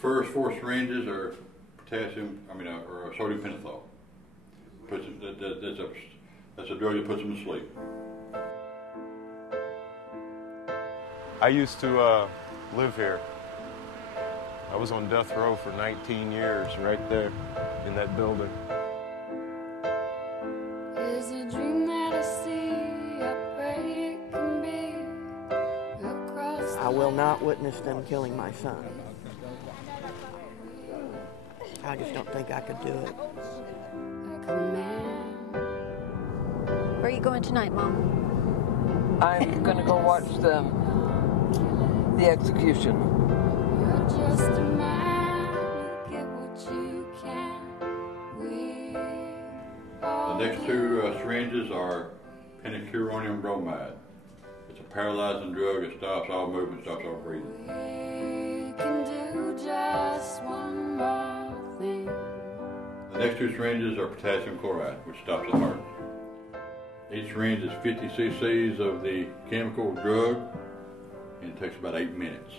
first 4 syringes are or sodium pentothal. That's a drug that puts them to sleep. I used to live here. I was on death row for 19 years right there in that building. Is a dream that I see, I pray it can be across. I will not witness them killing my son. I just don't think I could do it. Where are you going tonight, Mom? I'm gonna go watch the execution. You're just a man, you get what you can. The next 2 syringes are penticuronium bromide. It's a paralyzing drug that stops all movement, stops all breathing. We can do just one more thing. The next 2 syringes are potassium chloride, which stops the heart. Each syringe is 50 cc's of the chemical drug, and it takes about 8 minutes.